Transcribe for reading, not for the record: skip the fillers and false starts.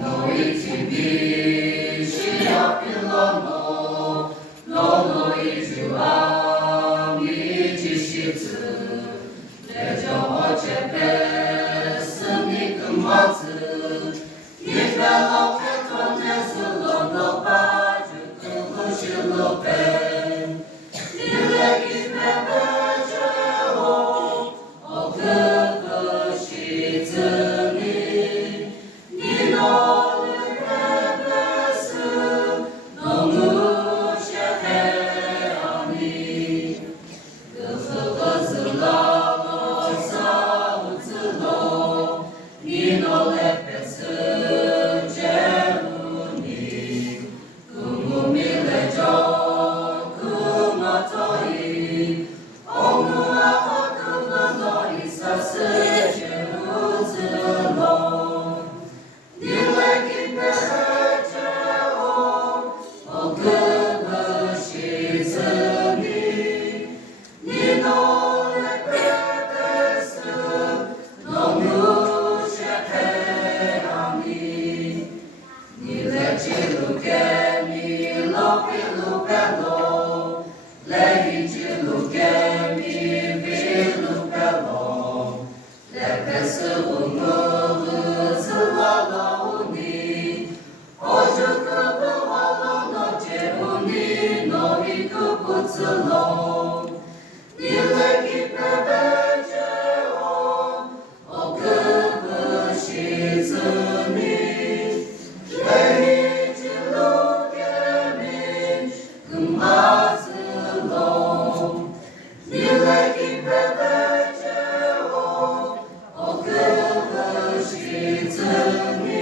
너희 집이 시합필러노 너희 주와 미지시즈 내정 제페스니 금화즈 이fellow 페톤네슬로 너바주 그부실로페 일레기 페베제오 어그부시즈니 니노는 페베스 너무 셰페아니 그스거슬라 사우즈로 니노레페스 제루니 그무밀레죠 그마토이 엉무아고 그분도 있었을 제루즈로 니레기 페베제오 어그부시즈니 니노레페베스 너무 셰페아니 니레지루게 밀로필루펠로 레이지루게 미빌루펠로 레페스 우무흐슬라로우니 오주크부 홀로노 제우니 너희 그부츠로 니레기 페베제오 어그부시즈니 레이지루게미 금화슬로 니레기 페베제오 어그부시즈니